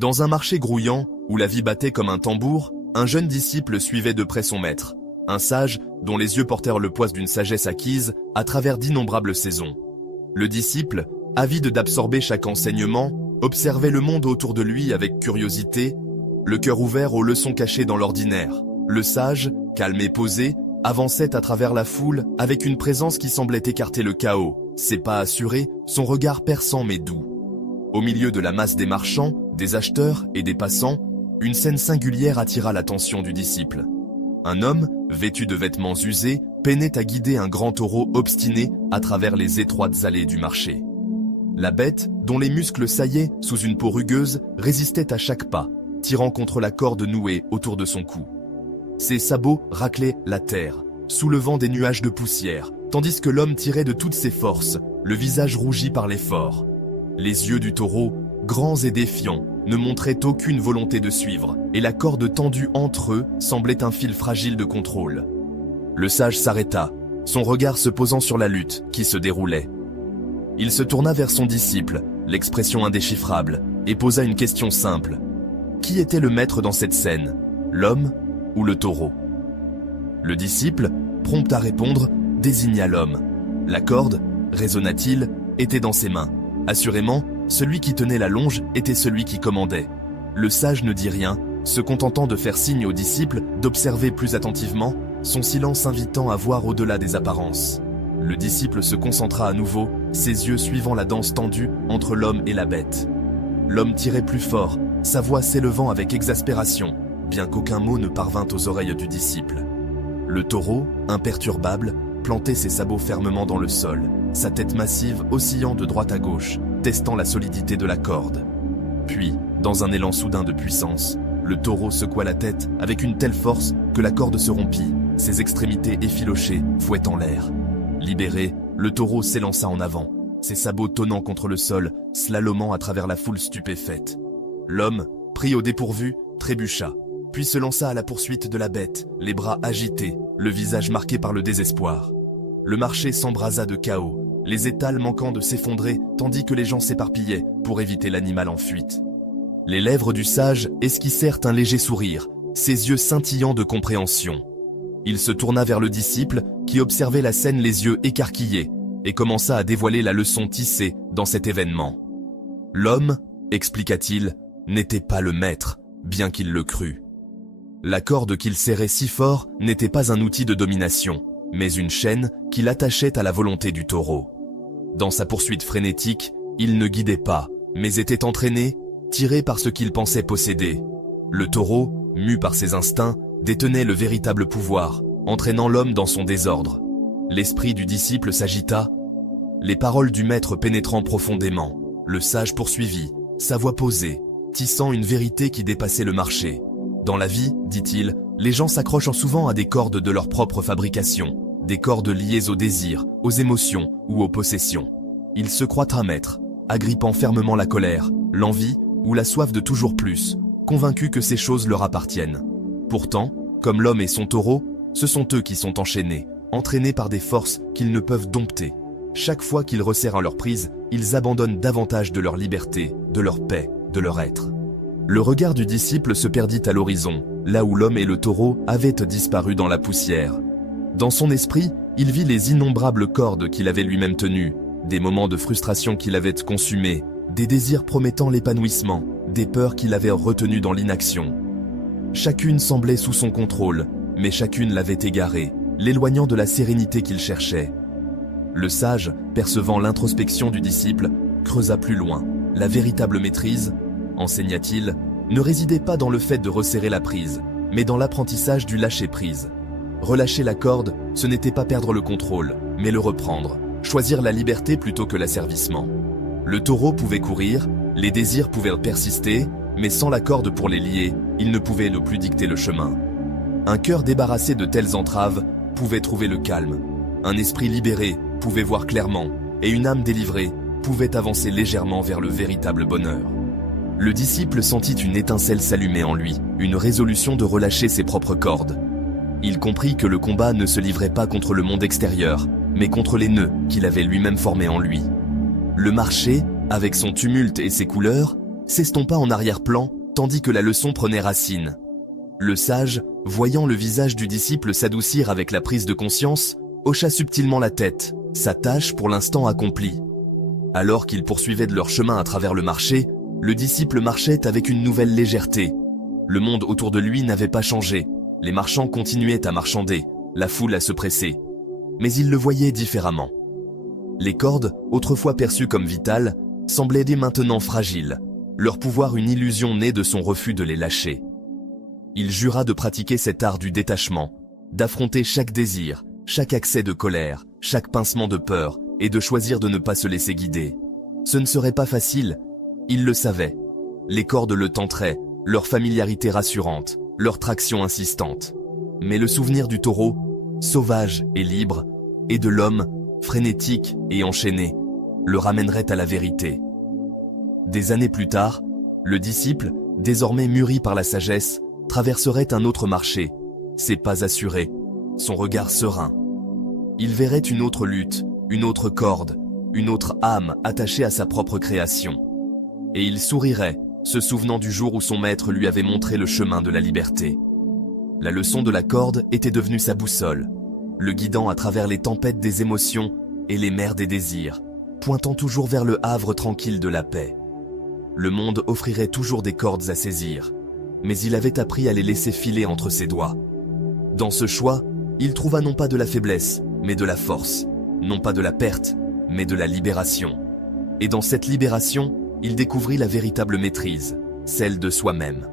Dans un marché grouillant, où la vie battait comme un tambour, un jeune disciple suivait de près son maître, un sage dont les yeux portèrent le poids d'une sagesse acquise à travers d'innombrables saisons. Le disciple, avide d'absorber chaque enseignement, observait le monde autour de lui avec curiosité, le cœur ouvert aux leçons cachées dans l'ordinaire. Le sage, calme et posé, avançait à travers la foule avec une présence qui semblait écarter le chaos, ses pas assurés, son regard perçant mais doux. Au milieu de la masse des marchands, des acheteurs et des passants, une scène singulière attira l'attention du disciple. Un homme, vêtu de vêtements usés, peinait à guider un grand taureau obstiné à travers les étroites allées du marché. La bête, dont les muscles saillaient sous une peau rugueuse, résistait à chaque pas, tirant contre la corde nouée autour de son cou. Ses sabots raclaient la terre, soulevant des nuages de poussière, tandis que l'homme tirait de toutes ses forces, le visage rougi par l'effort. Les yeux du taureau, grands et défiants, ne montraient aucune volonté de suivre, et la corde tendue entre eux semblait un fil fragile de contrôle. Le sage s'arrêta, son regard se posant sur la lutte qui se déroulait. Il se tourna vers son disciple, l'expression indéchiffrable, et posa une question simple. Qui était le maître dans cette scène, l'homme ou le taureau? Le disciple, prompt à répondre, désigna l'homme. La corde, raisonna-t-il, était dans ses mains. Assurément, celui qui tenait la longe était celui qui commandait. Le sage ne dit rien, se contentant de faire signe au disciple d'observer plus attentivement, son silence invitant à voir au-delà des apparences. Le disciple se concentra à nouveau, ses yeux suivant la danse tendue entre l'homme et la bête. L'homme tirait plus fort, sa voix s'élevant avec exaspération, bien qu'aucun mot ne parvint aux oreilles du disciple. Le taureau, imperturbable, plantait ses sabots fermement dans le sol, sa tête massive oscillant de droite à gauche, testant la solidité de la corde. Puis, dans un élan soudain de puissance, le taureau secoua la tête avec une telle force que la corde se rompit, ses extrémités effilochées fouettant l'air. Libéré, le taureau s'élança en avant, ses sabots tonnant contre le sol, slalomant à travers la foule stupéfaite. L'homme, pris au dépourvu, trébucha, puis se lança à la poursuite de la bête, les bras agités, le visage marqué par le désespoir. Le marché s'embrasa de chaos, les étals manquant de s'effondrer tandis que les gens s'éparpillaient pour éviter l'animal en fuite. Les lèvres du sage esquissèrent un léger sourire, ses yeux scintillant de compréhension. Il se tourna vers le disciple qui observait la scène les yeux écarquillés et commença à dévoiler la leçon tissée dans cet événement. L'homme, expliqua-t-il, n'était pas le maître, bien qu'il le crût. La corde qu'il serrait si fort n'était pas un outil de domination, mais une chaîne qui l'attachait à la volonté du taureau. Dans sa poursuite frénétique, il ne guidait pas, mais était entraîné, tiré par ce qu'il pensait posséder. Le taureau, mu par ses instincts, détenait le véritable pouvoir, entraînant l'homme dans son désordre. L'esprit du disciple s'agita, les paroles du maître pénétrant profondément. Le sage poursuivit, sa voix posée, tissant une vérité qui dépassait le marché. Dans la vie, dit-il, les gens s'accrochent souvent à des cordes de leur propre fabrication, des cordes liées au désir, aux émotions ou aux possessions. Ils se croient un maître, agrippant fermement la colère, l'envie ou la soif de toujours plus, convaincus que ces choses leur appartiennent. Pourtant, comme l'homme et son taureau, ce sont eux qui sont enchaînés, entraînés par des forces qu'ils ne peuvent dompter. Chaque fois qu'ils resserrent leur prise, ils abandonnent davantage de leur liberté, de leur paix, de leur être. Le regard du disciple se perdit à l'horizon, là où l'homme et le taureau avaient disparu dans la poussière. Dans son esprit, il vit les innombrables cordes qu'il avait lui-même tenues, des moments de frustration qu'il avait consumés, des désirs promettant l'épanouissement, des peurs qu'il avait retenues dans l'inaction. Chacune semblait sous son contrôle, mais chacune l'avait égaré, l'éloignant de la sérénité qu'il cherchait. Le sage, percevant l'introspection du disciple, creusa plus loin. La véritable maîtrise, enseigna-t-il, ne résidait pas dans le fait de resserrer la prise, mais dans l'apprentissage du lâcher-prise. Relâcher la corde, ce n'était pas perdre le contrôle, mais le reprendre, choisir la liberté plutôt que l'asservissement. Le taureau pouvait courir, les désirs pouvaient persister, mais sans la corde pour les lier, il ne pouvait ne plus dicter le chemin. Un cœur débarrassé de telles entraves pouvait trouver le calme. Un esprit libéré pouvait voir clairement, et une âme délivrée pouvait avancer légèrement vers le véritable bonheur. Le disciple sentit une étincelle s'allumer en lui, une résolution de relâcher ses propres cordes. Il comprit que le combat ne se livrait pas contre le monde extérieur, mais contre les nœuds qu'il avait lui-même formés en lui. Le marché, avec son tumulte et ses couleurs, s'estompa en arrière-plan, tandis que la leçon prenait racine. Le sage, voyant le visage du disciple s'adoucir avec la prise de conscience, hocha subtilement la tête, sa tâche pour l'instant accomplie. Alors qu'ils poursuivaient de leur chemin à travers le marché, le disciple marchait avec une nouvelle légèreté. Le monde autour de lui n'avait pas changé, les marchands continuaient à marchander, la foule à se presser. Mais il le voyait différemment. Les cordes, autrefois perçues comme vitales, semblaient dès maintenant fragiles, leur pouvoir une illusion née de son refus de les lâcher. Il jura de pratiquer cet art du détachement, d'affronter chaque désir, chaque accès de colère, chaque pincement de peur, et de choisir de ne pas se laisser guider. Ce ne serait pas facile, il le savait. Les cordes le tenteraient, leur familiarité rassurante, leur traction insistante. Mais le souvenir du taureau, sauvage et libre, et de l'homme, frénétique et enchaîné, le ramènerait à la vérité. Des années plus tard, le disciple, désormais mûri par la sagesse, traverserait un autre marché, ses pas assurés, son regard serein. Il verrait une autre lutte, une autre corde, une autre âme attachée à sa propre création. Et il sourirait, se souvenant du jour où son maître lui avait montré le chemin de la liberté. La leçon de la corde était devenue sa boussole, le guidant à travers les tempêtes des émotions et les mers des désirs, pointant toujours vers le havre tranquille de la paix. Le monde offrirait toujours des cordes à saisir, mais il avait appris à les laisser filer entre ses doigts. Dans ce choix, il trouva non pas de la faiblesse, mais de la force, non pas de la perte, mais de la libération. Et dans cette libération, il découvrit la véritable maîtrise, celle de soi-même.